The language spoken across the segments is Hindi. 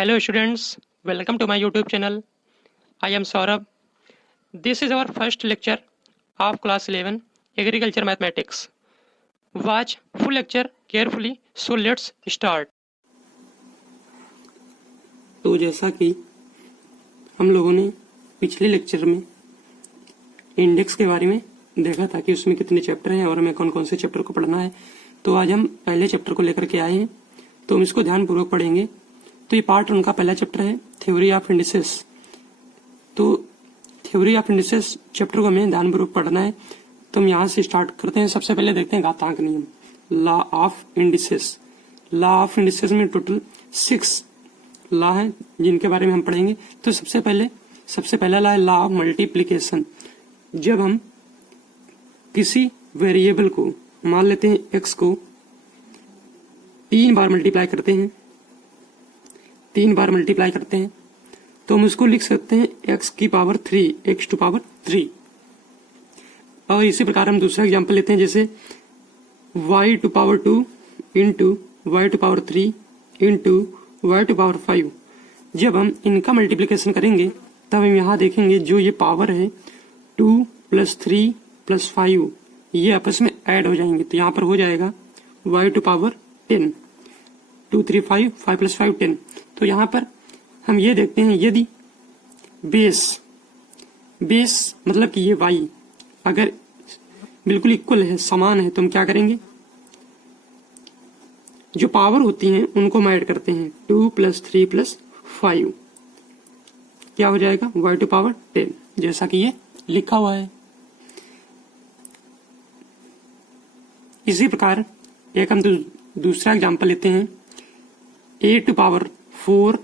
Hello students, welcome to my YouTube channel. I am Saurabh. This is our first lecture of class 11 Agriculture Mathematics. Watch full lecture carefully. So let's start. तो जैसा कि हम लोगों ने पिछले लेक्चर में इंडेक्स के बारे में देखा था कि उसमें कितने चैप्टर हैं और हमें कौन कौन से चैप्टर को पढ़ना है, तो आज हम पहले चैप्टर को लेकर के आए हैं। तो हम इसको ध्यानपूर्वक पढ़ेंगे। तो ये पार्ट उनका पहला चैप्टर है, थ्योरी ऑफ इंडिसेस। तो थ्योरी ऑफ इंडिसेस चैप्टर को हमें ध्यानपूर्वक पढ़ना है। तो हम यहाँ से स्टार्ट करते हैं। सबसे पहले देखते हैं घातांक नियम, law of indices. Law of indices में टोटल 6 लॉ है जिनके बारे में हम पढ़ेंगे। तो सबसे पहला लॉ है लॉ ऑफ मल्टीप्लीकेशन। जब हम किसी वेरिएबल को मान लेते हैं x को 3 बार मल्टीप्लाई करते हैं, तो हम उसको लिख सकते हैं x की पावर 3, x टू पावर 3। और इसी प्रकार हम दूसरा एग्जांपल लेते हैं, जैसे y to power 2 into y to power 3 into y to power 5। जब हम इनका मल्टीप्लीकेशन करेंगे तब हम यहाँ देखेंगे जो ये पावर है 2 प्लस 3 प्लस 5 ये आपस में ऐड हो जाएंगे। तो यहाँ पर हो जाएगा y टू पावर 10, 2 3 5 5 प्लस 5 10। तो यहाँ पर हम ये देखते हैं, यदि बेस मतलब कि ये y अगर बिल्कुल इक्वल है, समान है, तो हम क्या करेंगे, जो पावर होती हैं उनको हम ऐड करते हैं। 2 प्लस 3 प्लस 5 क्या हो जाएगा, y टू पावर 10, जैसा कि ये लिखा हुआ है। इसी प्रकार एक हम दूसरा एग्जांपल लेते हैं, a to power 4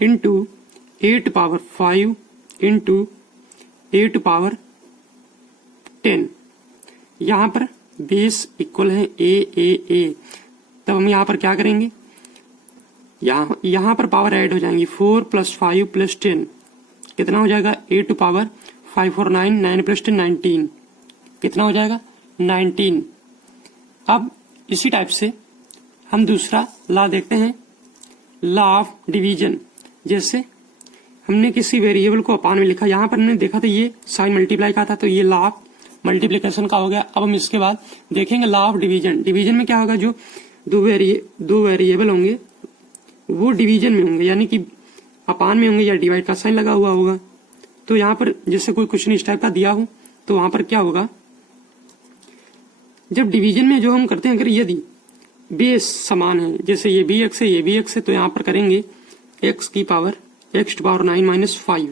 into a to power 5 into a to power 10। यहाँ पर बेस इक्वल है a। तब हम यहाँ पर क्या करेंगे, यहाँ पर पावर ऐड हो जाएंगी। 4 प्लस 5 प्लस 10 कितना हो जाएगा, a टू पावर 5 और 9, 9 प्लस 10 19, कितना हो जाएगा 19। अब इसी टाइप से हम दूसरा लॉ देखते हैं, लॉ ऑफ डिवीजन। जैसे हमने किसी वेरिएबल को अपान में लिखा, यहाँ पर हमने देखा था ये साइन मल्टीप्लाई का था, तो ये लॉ ऑफ मल्टीप्लिकेशन का हो गया। अब हम इसके बाद देखेंगे लॉ ऑफ डिवीजन। डिवीजन में क्या होगा, जो दो वेरिएबल होंगे वो डिवीजन में होंगे, यानी कि अपान में होंगे या डिवाइड का साइन लगा हुआ होगा। तो यहाँ पर जैसे कोई क्वेश्चन इस टाइप का दिया हो तो वहां पर क्या होगा, जब डिवीजन में जो हम करते हैं, अगर यदि बेस समान है, जैसे ये भी x है ये भी x है, तो यहाँ पर करेंगे x की power x to power 9 minus 5।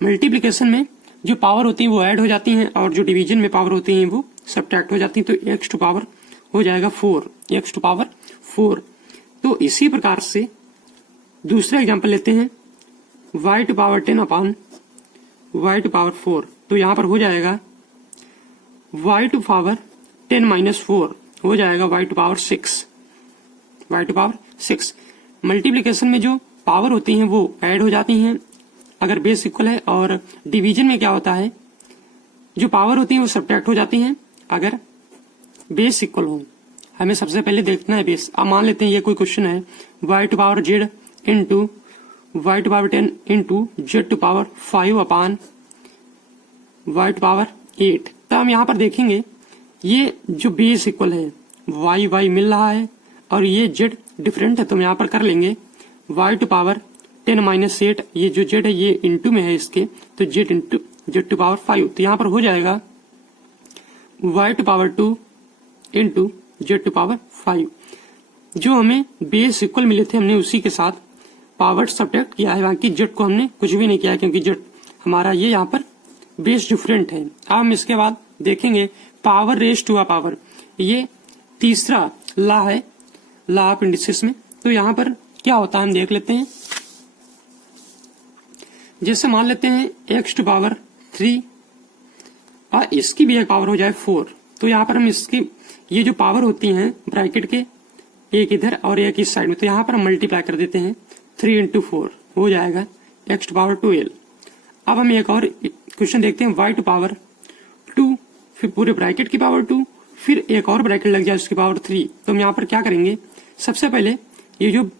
Multiplication में जो पावर होती है वो ऐड हो जाती हैं और जो डिवीजन में पावर होती हैं वो सब्ट्रैक्ट हो जाती हैं। तो x टू पावर हो जाएगा 4, x टू पावर 4। तो इसी प्रकार से दूसरा एग्जाम्पल लेते हैं, y to power 10 upon y to power 4। तो यहाँ पर हो जाएगा y टू पावर 10 माइनस 4 हो जाएगा y to power 6, y to power 6। Multiplication में जो पावर होती हैं वो ऐड हो जाती हैं अगर बेस इक्वल है, और डिवीजन में क्या होता है, जो पावर होती है वो सब्ट्रैक्ट हो जाती हैं अगर बेस इक्वल हो। हमें सबसे पहले देखना है बेस। अब मान लेते हैं ये कोई क्वेश्चन है, y to power z into y to power 10 into z to power 5 upon y to power 8। तब हम यहाँ पर देखेंगे ये जो बेस इक्वल है y मिल रहा है और ये z डिफरेंट है, तो हम यहाँ पर कर लेंगे y टू पावर 10 माइनस 8, ये जो z है ये इंटू में है इसके, तो z टू पावर 5। तो यहाँ पर हो जाएगा y to power 2 into z to power 5। जो हमें बेस इक्वल मिले थे हमने उसी के साथ पावर सब्ट्रैक्ट किया है, बाकी z को हमने कुछ भी नहीं किया क्योंकि z हमारा ये यहाँ पर बेस डिफरेंट है। अब हम इसके बाद देखेंगे power raise to a power, ये तीसरा लॉ है लॉ ऑफ इंडिसेस में। तो यहाँ पर क्या होता है हम देख लेते हैं, जैसे मान लेते हैं x टू पावर 3 और इसकी भी एक पावर हो जाए 4। तो यहाँ पर हम इसकी ये जो पावर होती हैं ब्रैकेट के एक इधर और एक इस साइड में, तो यहाँ पर हम मल्टीप्लाई कर देते हैं, 3 इंटू 4 हो जाएगा x टू पावर 12। अब हम एक और क्वेश्चन देखते हैं, y टू पावर 2, फिर पूरे ब्रैकेट की पावर 2, फिर एक और ब्रैकेट लग जाए उसकी पावर 3। तो हम यहाँ पर क्या करेंगे, सबसे पहले ये जो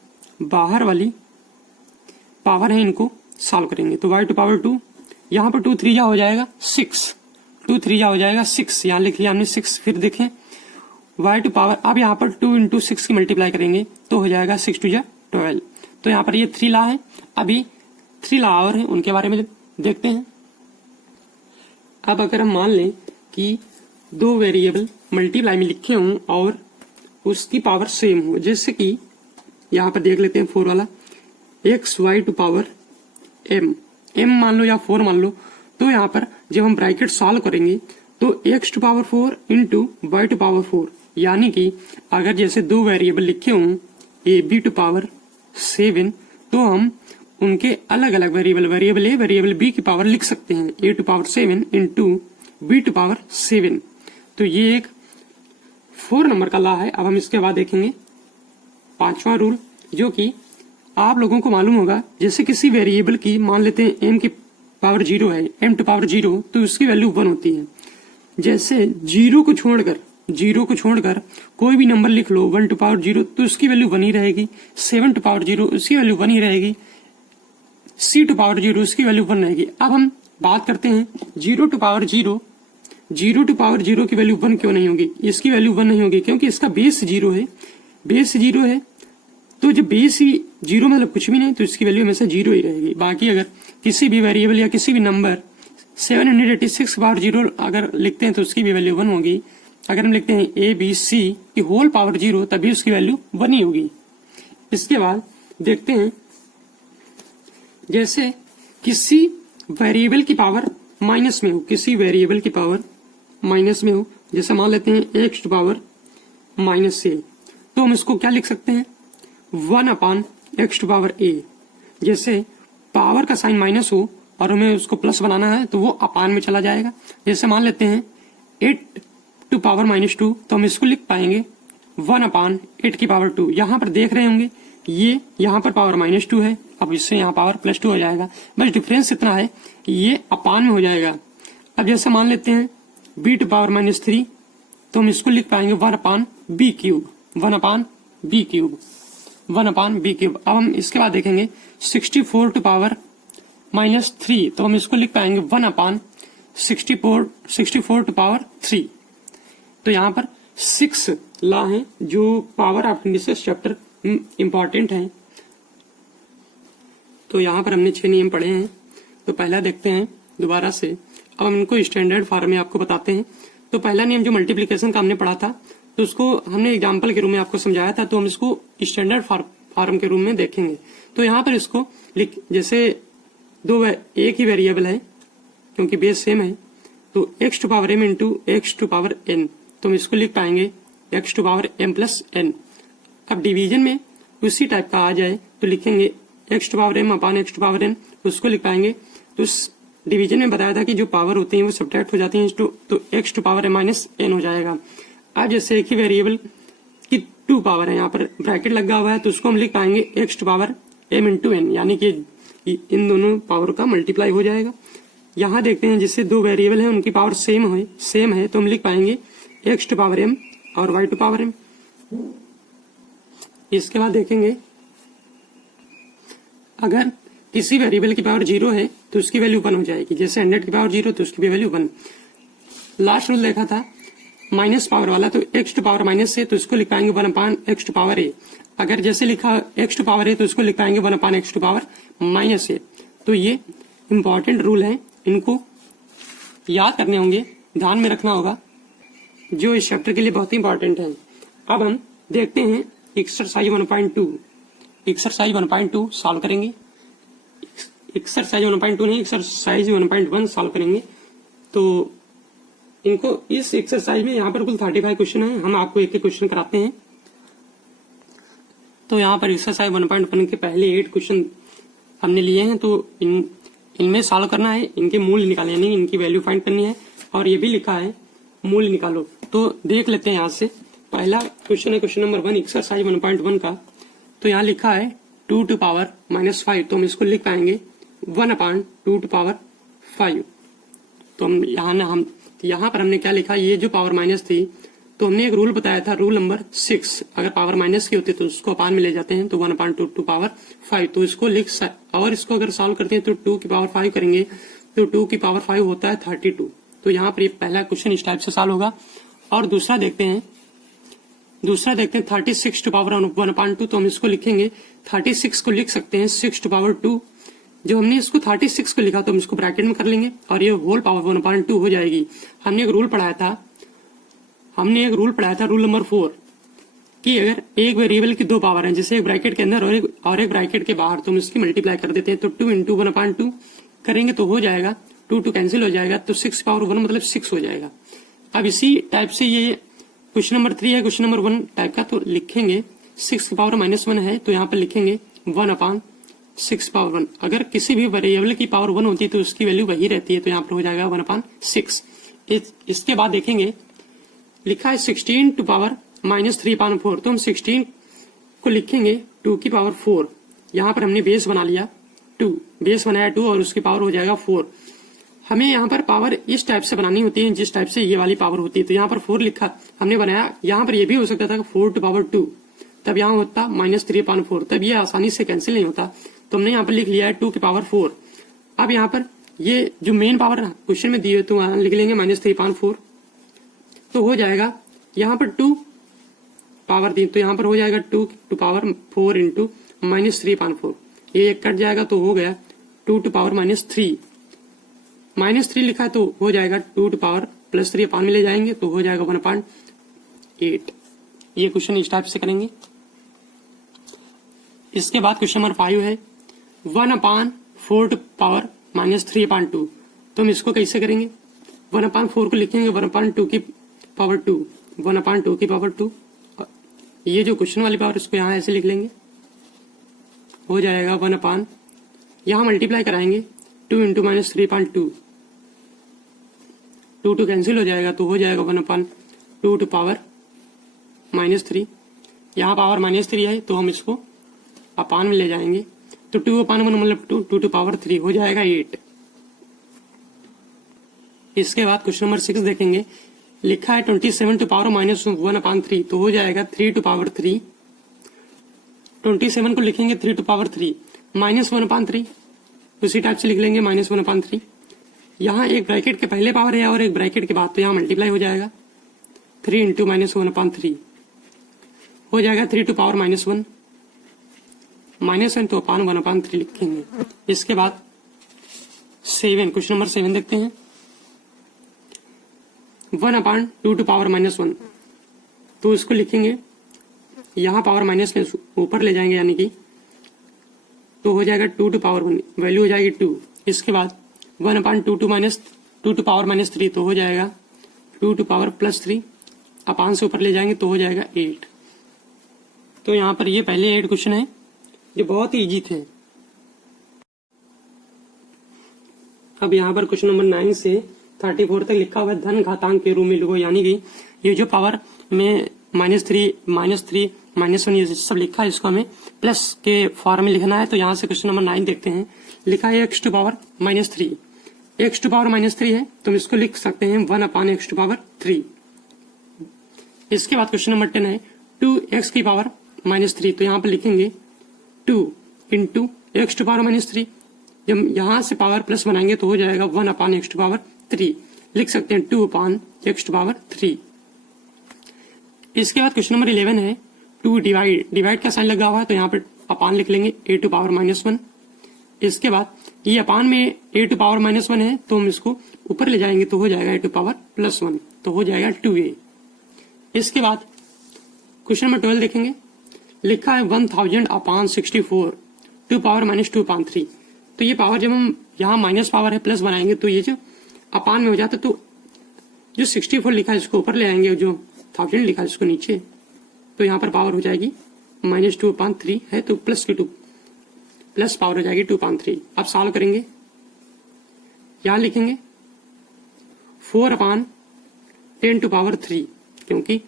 बाहर वाली पावर है इनको सॉल्व करेंगे। तो y टू पावर 2, यहाँ पर 2 3 जा हो जाएगा 6, 2 3 जा हो जाएगा 6, यहाँ लिख लिया हमने 6। फिर देखें y टू पावर, अब यहाँ पर 2 इंटू 6 की मल्टीप्लाई करेंगे तो हो जाएगा 6 2 जा 12। तो यहाँ पर ये 3 लॉ है। अभी 3 लॉ और हैं, उनके बारे में देखते हैं। अब अगर हम मान लें कि दो वेरिएबल मल्टीप्लाई में लिखे हों और उसकी पावर सेम हो, जैसे कि यहाँ पर देख लेते हैं 4 वाला, x y to power m, m मान लो या 4 मान लो, तो यहाँ पर जब हम ब्रैकेट सॉल्व करेंगे तो x to power 4 into y to power 4, यानी कि अगर जैसे दो वेरिएबल लिखे हों ए बी टू पावर 7, तो हम उनके अलग अलग वेरिएबल ए वेरिएबल बी की पावर लिख सकते हैं, A to power 7 into B to power 7। तो ये एक 4 नंबर का लॉ है। अब हम इसके बाद देखेंगे 5वां रूल, जो कि आप लोगों को मालूम होगा। जैसे किसी वेरिएबल की मान लेते हैं m की पावर 0 है, m टू पावर 0, तो उसकी वैल्यू 1 होती है। जैसे 0 को छोड़कर कोई भी नंबर लिख लो 1 टू पावर 0, तो उसकी वैल्यू 1 ही रहेगी। 7 टू पावर 0 उसकी वैल्यू 1 ही रहेगी। c टू पावर 0 उसकी वैल्यू 1 रहेगी। अब हम बात करते हैं 0 टू पावर 0, 0 टू पावर 0 की वैल्यू 1 क्यों नहीं होगी? इसकी वैल्यू 1 नहीं होगी क्योंकि इसका बेस 0 है, बेस 0 है। तो जब बेस ही 0 मतलब कुछ भी नहीं, तो इसकी वैल्यू हमेशा 0 ही रहेगी। बाकी अगर किसी भी वेरिएबल या किसी भी नंबर 786 पावर 0 अगर लिखते हैं तो उसकी भी वैल्यू 1 होगी। अगर हम लिखते हैं ए बी सी की होल पावर 0, तभी उसकी वैल्यू 1 ही होगी। इसके बाद देखते हैं जैसे किसी वेरिएबल की पावर माइनस में हो, किसी वेरिएबल की पावर माइनस में हो, जैसे मान लेते हैं एक्स टू पावर माइनस ए, तो हम इसको क्या लिख सकते हैं 1 अपान एक्स टू पावर ए। जैसे पावर का साइन माइनस हो और हमें उसको प्लस बनाना है तो वो अपान में चला जाएगा। जैसे मान लेते हैं 8 टू पावर -2, तो हम इसको लिख पाएंगे 1 अपान 8 की पावर 2। यहाँ पर देख रहे होंगे ये यहाँ पर पावर -2 है, अब इससे यहाँ पावर +2 हो जाएगा। बस डिफरेंस इतना है, ये अपान में हो जाएगा। अब जैसे मान लेते हैं b टू पावर -3, तो हम इसको लिख पाएंगे 1 अपान बी क्यूब, 1 अपान बी क्यूब, 1 अपान बी क्यूब। अब हम इसके बाद देखेंगे 64 टू पावर -3, तो हम इसको लिख पाएंगे 1 अपान 64 टू पावर 3। तो यहाँ पर 6 लॉ हैं जो power of indices chapter important है। तो यहाँ पर हमने 6 नियम पढ़े हैं। तो पहला देखते हैं दोबारा से, अब हम इनको स्टैंडर्ड फॉर्म में आपको बताते हैं। तो पहला नियम जो मल्टीप्लिकेशन का हमने पढ़ा था, तो उसको हमने एग्जाम्पल के रूप में आपको समझाया था, तो हम इसको स्टैंडर्ड फॉर्म के रूप में देखेंगे। तो यहाँ पर इसको जैसे एक ही वेरिएबल है क्योंकि बेस सेम है, तो x to power m into x to power n, तो हम इसको लिख पाएंगे x टू पावर m प्लस n। अब डिवीजन में उसी टाइप का आ जाए तो लिखेंगे x to power m upon x to power n, उसको लिख पाएंगे। तो डिवीजन में बताया था कि जो पावर होती है वो सब्ट्रैक्ट हो जाती है, तो x to power m minus n हो जाएगा। अब जैसे एक ही वेरिएबल की 2 पावर है, यहाँ पर ब्रैकेट लगा हुआ है, तो उसको हम लिख पाएंगे x to power m into n, यानी कि इन दोनों पावर का मल्टीप्लाई हो जाएगा। यहाँ देखते हैं जिससे दो वेरिएबल है उनकी पावर सेम है, तो हम लिख पाएंगे x टू पावर m और y टू पावर m। इसके बाद देखेंगे अगर किसी वेरिएबल की पावर 0 है तो उसकी वैल्यू 1 हो जाएगी। जैसे 100 की पावर 0 तो उसकी भी वैल्यू 1। लास्ट रूल देखा था माइनस पावर वाला, तो x टू पावर माइनस है तो उसको लिख पाएंगे 1 upon x to power a। अगर जैसे लिखा x टू पावर a तो उसको लिख पाएंगे 1 upon x to power minus a। तो ये इंपॉर्टेंट रूल है, इनको याद करने होंगे, ध्यान में रखना होगा, जो इस चैप्टर के लिए बहुत ही इंपॉर्टेंट है। अब हम देखते हैं एक्सरसाइज 1.2। एक्सरसाइज 1.2 सॉल्व करेंगे। एक्सरसाइज 1.2 नहीं, एक्सरसाइज 1.1 सॉल्व करेंगे। तो इनको इस एक्सरसाइज में यहाँ पर कुल 35 क्वेश्चन है, हम आपको एक एक क्वेश्चन कराते हैं। तो यहाँ पर एक्सरसाइज 1.1 के पहले 8 क्वेश्चन हमने लिए हैं, तो इनमें सॉल्व करना है, इनके मूल्य निकाले, यानी इनकी वैल्यू फाइंड करनी है। और ये भी लिखा है मूल्य निकालो। तो देख लेते हैं यहाँ से। पहला क्वेश्चन है क्वेश्चन नंबर 1 एक्सरसाइज 1.1 का। तो यहाँ लिखा है 2 टू पावर -5, तो हम इसको लिख पाएंगे 1 अपान 2 टू पावर 5। तो हम यहाँ पर हमने क्या लिखा, ये जो पावर माइनस थी तो हमने एक रूल बताया था, रूल नंबर 6, अगर पावर माइनस की होती है तो उसको अपान में ले जाते हैं, तो 1/2 टू पावर 5, तो इसको और इसको अगर सॉल्व करते हैं तो 2 की पावर 5 करेंगे तो 2 की पावर 5 होता है 32। तो यहाँ पर ये पहला क्वेश्चन इस टाइप से सॉल्व होगा। और दूसरा देखते हैं 36 टू पावर 1/2, तो हम इसको लिखेंगे 36 को लिख सकते हैं 6 टू पावर 2। जब हमने इसको 36 को लिखा तो हम इसको ब्रैकेट में कर लेंगे और ये होल पावर 1/2 हो जाएगी। हमने एक रूल पढ़ाया था रूल नंबर 4 कि अगर एक वेरिएबल की 2 पावर है, जैसे एक ब्रैकेट के अंदर और एक ब्रैकेट के बाहर, तो हम इसकी मल्टीप्लाई कर देते हैं, तो 2 इंटू 1/2 करेंगे तो हो जाएगा 2 कैंसिल हो जाएगा, तो 6 पावर 1 मतलब 6 हो जाएगा। अब इसी टाइप से ये क्वेश्चन नंबर 3 है, क्वेश्चन नंबर 1 टाइप का, तो लिखेंगे 6 की पावर -1 है तो यहाँ पर लिखेंगे 1/6 पावर 1। अगर किसी भी वेरिएबल की पावर 1 होती है तो उसकी वैल्यू वही रहती है, तो यहाँ पर हो जाएगा 1/6। इसके बाद देखेंगे लिखा है 16 टू पावर -3/4, तो हम 16 को लिखेंगे 2 की पावर 4। यहाँ पर हमने बेस बनाया 2 और उसकी पावर हो जाएगा 4। हमें यहाँ पर पावर इस टाइप से बनानी होती है जिस टाइप से ये वाली पावर होती है, तो यहाँ पर 4 लिखा हमने बनाया। यहाँ पर ये भी हो सकता था 4 टू पावर 2, तब यहाँ होता -3/4, तब ये आसानी से कैंसिल नहीं होता, तो हमने यहाँ पर लिख लिया है 2 की पावर 4। अब यहाँ पर ये जो मेन पावर क्वेश्चन में दी है तो वहां लिख लेंगे -3/4, तो हो जाएगा यहाँ पर 2 पावर 3, तो यहाँ पर हो जाएगा 2 टू पावर 4 इंटू -3/4, ये कट जाएगा तो हो गया 2 टू पावर -3 लिखा है तो हो जाएगा 2 टू पावर +3 अपान में ले जाएंगे तो हो जाएगा 1/8। ये क्वेश्चन इस टाइप से करेंगे। इसके बाद क्वेश्चन नंबर 5 है 1/4 टू पावर -3/2, तो हम इसको कैसे करेंगे? 1/4 को लिखेंगे 1/2 की पावर 2, 1/2 की पावर 2। ये जो क्वेश्चन वाली पावर इसको यहाँ ऐसे लिख लेंगे, हो जाएगा 1/, यहाँ मल्टीप्लाई कराएंगे 2 इंटू -3/2, 2 कैंसिल हो जाएगा तो हो जाएगा 1/2 टू पावर -3। यहाँ पावर -3 है तो हम इसको अपान में ले जाएंगे, तो 2/1 मतलब 2 टू पावर 3 हो जाएगा 8। इसके बाद क्वेश्चन नंबर 6 देखेंगे, लिखा है 27 टू पावर -1/3, तो हो जाएगा 3 टू पावर 3। 27 को लिखेंगे 3 टू पावर 3 -1/3, उसी टाइप से लिख लेंगे -1/3। यहाँ एक ब्रैकेट के पहले पावर है और एक ब्रैकेट के बाद, तो यहाँ मल्टीप्लाई हो जाएगा 3 इंटू -1/3 हो जाएगा 3 टू पावर -1 तो अपान 1/3 लिखेंगे। इसके बाद 7 क्वेश्चन नंबर 7 देखते हैं 1/2 टू पावर -1, तो इसको लिखेंगे यहाँ पावर माइनस में ऊपर ले जाएंगे, यानी कि तो हो जाएगा 2 टू पावर 1, वैल्यू हो जाएगी 2। इसके बाद 1/2 टू पावर -3, तो हो जाएगा 2 टू पावर +3, अपान से ऊपर ले जाएंगे तो हो जाएगा 8। तो यहाँ पर ये पहले 8 क्वेश्चन है जो बहुत ही इजी थे। अब यहाँ पर क्वेश्चन नंबर 9 से 34 तक लिखा हुआ है धन घातांक के रूप में लिखो, यानी कि ये जो पावर में -3, -1 ये सब लिखा है, इसको हमें प्लस के फॉर्म में लिखना है। तो यहाँ से क्वेश्चन नंबर 9 देखते हैं, लिखा है x to power -3, x to power -3 है तो हम इसको लिख सकते हैं 1/x टू पावर 3। इसके बाद क्वेश्चन नंबर 10 है 2x की पावर -3, तो यहाँ पर लिखेंगे 2 इंटू x टू पावर -3, जब यहाँ से पावर प्लस बनाएंगे तो हो जाएगा 1/x टू पावर 3, लिख सकते हैं 2/x टू पावर 3। इसके बाद क्वेश्चन नंबर 11 है 2 डिवाइड का साइन लगा हुआ है तो यहाँ पर अपान लिख लेंगे a टू पावर -1। इसके बाद ये अपान में a टू पावर -1 है तो हम इसको ऊपर ले जाएंगे तो हो जाएगा a टू पावर +1, तो हो जाएगा 2a। इसके बाद क्वेश्चन नंबर 12 देखेंगे, लिखा है 1000/64 टू पावर -2/3, तो ये पावर जब हम यहाँ माइनस पावर है प्लस बनाएंगे तो ये जो अपान में हो जाता, तो जो 64 लिखा है इसको ऊपर ले आएंगे, जो 1000 लिखा है इसको नीचे, तो यहाँ पर पावर हो जाएगी -2/3 है तो प्लस पावर हो जाएगी 2/3। अब सॉल्व करेंगे, यहाँ लिखेंगे 4/10 टू पावर 3, क्योंकि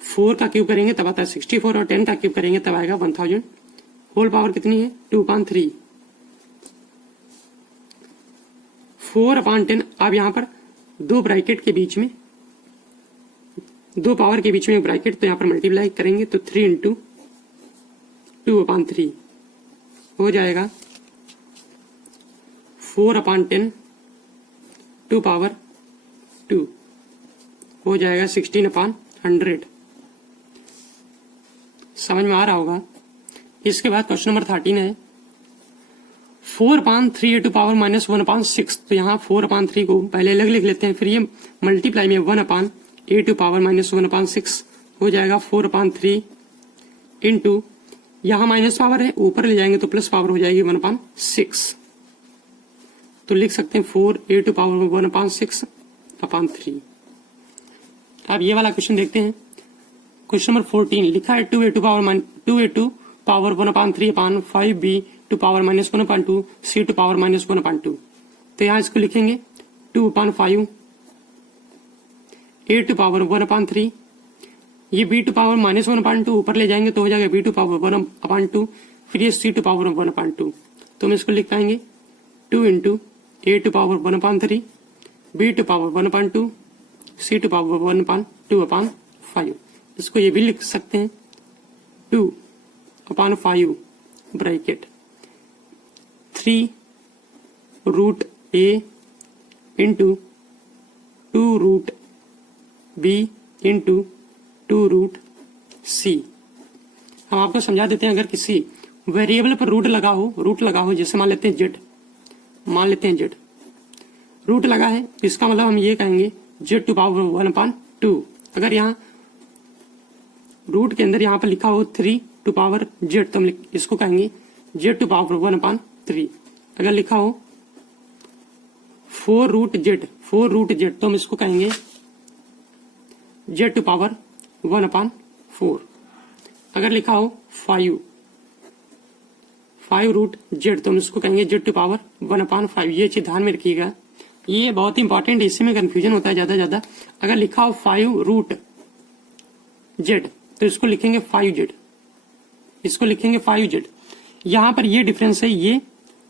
4 का क्यूब करेंगे तब आता है 64 और 10 का क्यूब करेंगे तब आएगा 1000। होल पावर कितनी है 2/3, 4/10। अब यहाँ पर दो ब्रैकेट के बीच में दो पावर के बीच में ब्रैकेट, तो यहाँ पर मल्टीप्लाई करेंगे तो 3 इंटू 2/3 हो जाएगा 4/10 2 पावर 2 हो जाएगा 16/100। समझ में आ रहा होगा। इसके बाद क्वेश्चन नंबर 13 है 4/3 टू पावर -1/6। तो यहाँ 4/3 को पहले अलग लिख लेते हैं, फिर ये मल्टीप्लाई में 1/a टू पावर -1/6 हो जाएगा 4/3 इंटू यहाँ माइनस पावर है, ऊपर ले जाएंगे तो प्लस पावर हो जाएगी 1/6। तो लिख सकते हैं 4a टू पावर 1/6/3। अब ये वाला क्वेश्चन देखते हैं। क्वेश्चन नंबर 14 लिखा है 2a to power 1/3/5b to power -1/2 c to power -1/2। तो यहाँ इसको लिखेंगे 2/5 a टू पावर 1/3, ये b टू पावर -1/2 ऊपर ले जाएंगे तो हो जाएगा b टू पावर 1/2, फिर ये c टू पावर 1/2। तो हम इसको लिख पाएंगे 2 into a to power 1/3 b to power 1/2 c to power 1/2/5। इसको ये भी लिख सकते हैं 2/5 bracket 3√a into 2√b into 2√c। हम आपको समझा देते हैं, अगर किसी वेरिएबल पर रूट लगा हो, जैसे मान लेते हैं z, रूट लगा है तो इसका मतलब हम ये कहेंगे z टू पावर 1/2। अगर यहाँ रूट के अंदर यहाँ पर लिखा हो 3 टू पावर z, तो हम इसको कहेंगे z टू पावर 1/3। अगर लिखा हो 4√z, तो हम इसको कहेंगे z टू पावर 1/4। अगर लिखा हो 5√z, तो हम इसको कहेंगे z टू पावर 1/5। ये चीज ध्यान में रखिएगा, ये बहुत इंपॉर्टेंट है, इसी में कंफ्यूजन होता है ज्यादा। अगर लिखा हो 5√z, तो इसको लिखेंगे 5z, इसको लिखेंगे 5z। यहाँ पर ये डिफरेंस है, ये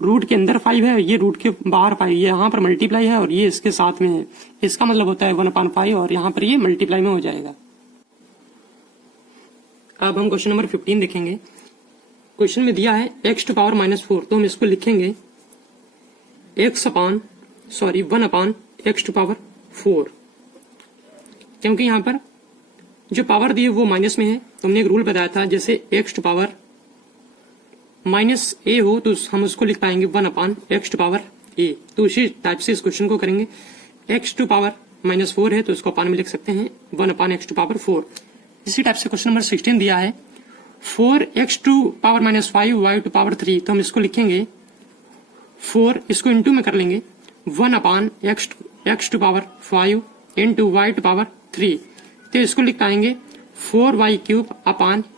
रूट के अंदर 5 है और ये रूट के बाहर 5, ये यहाँ पर मल्टीप्लाई है और ये इसके साथ में है, इसका मतलब होता है 1/5 और यहाँ पर ये मल्टीप्लाई में हो जाएगा। अब हम क्वेश्चन नंबर 15 देखेंगे। क्वेश्चन में दिया है x टू पावर -4, तो हम इसको लिखेंगे 1/x टू पावर 4, क्योंकि यहाँ पर जो पावर दी है वो माइनस में है। तो हमने एक रूल बताया था, जैसे x टू पावर -a हो तो हम उसको लिख पाएंगे 1/x टू पावर a। तो उसी टाइप से इस क्वेश्चन को करेंगे। x टू पावर -4 है तो इसको अपान में लिख सकते हैं 1/x टू पावर 4। इसी टाइप से क्वेश्चन नंबर 16 दिया है 4x to power -5 y to power 3, तो हम इसको लिखेंगे 4, इसको इंटू में कर लेंगे 1/x to power 5 into y to power 3। तो इसको लिख पाएंगे 4y³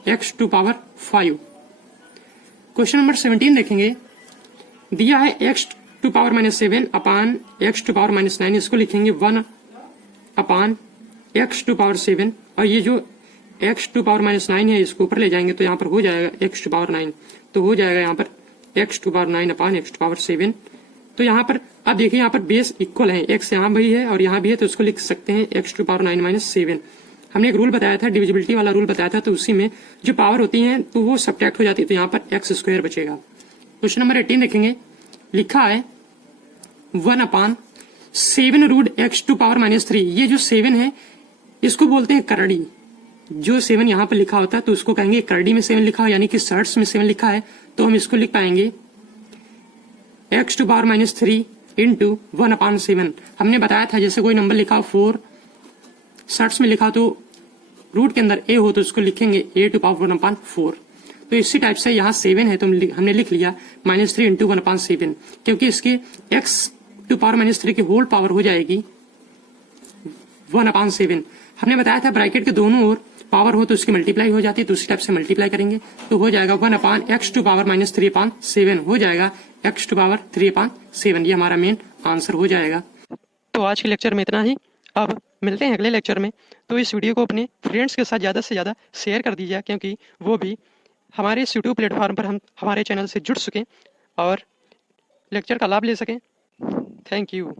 x to power 5। Question number 17 देखेंगे, दिया है x to power -7/x to power -9, इसको लिखेंगे 1/x टू पावर 7, और ये जो x टू पावर -9 है इसको ऊपर ले जाएंगे तो यहाँ पर हो जाएगा x टू पावर 9, तो हो जाएगा यहाँ पर x to power 9/x to power 7। तो यहाँ पर अब देखिए, यहाँ पर बेस इक्वल है, x यहाँ भी है और यहाँ भी है, तो इसको लिख सकते हैं x टू पावर 9 - 7। हमने एक रूल बताया था, डिविजिबिलिटी वाला रूल बताया था, तो उसी में जो पावर होती है तो वो सब्ट्रैक्ट हो जाती है, तो यहाँ पर x² बचेगा। क्वेश्चन नंबर 18 देखेंगे, लिखा है 1/7√x टू पावर -3। ये जो 7 है इसको बोलते हैं करड़ी। जो 7 यहाँ पर लिखा होता है तो उसको कहेंगे करड़ी में 7 लिखा हो, यानी कि शर्ट्स में 7 लिखा है, तो हम इसको लिख पाएंगे x टू पावर -3 इंटू 1/7। हमने बताया था, जैसे कोई नंबर लिखा 4 शर्ट्स में लिखा तो रूट के अंदर a हो तो उसको लिखेंगे a टू पावर 1/4। तो इसी टाइप से यहाँ 7 है तो हमने लिख लिया -3 इंटू 1/7, क्योंकि इसके x टू पावर -3 की होल पावर हो जाएगी 1/7। हमने बताया था ब्रैकेट के दोनों ओर पावर हो तो उसकी मल्टीप्लाई हो जाती है, तो उसी टाइप से मल्टीप्लाई करेंगे तो हो जाएगा 1/x टू पावर -3/7 हो जाएगा x टू पावर 3/7। ये हमारा मेन आंसर हो जाएगा। तो आज के लेक्चर में इतना ही। अब मिलते हैं अगले लेक्चर में। तो इस वीडियो को अपने फ्रेंड्स के साथ ज़्यादा से ज़्यादा शेयर कर दीजिए, क्योंकि वो भी हमारे इस यूट्यूब प्लेटफॉर्म पर हमारे चैनल से जुड़ सकें और लेक्चर का लाभ ले सकें। Thank you.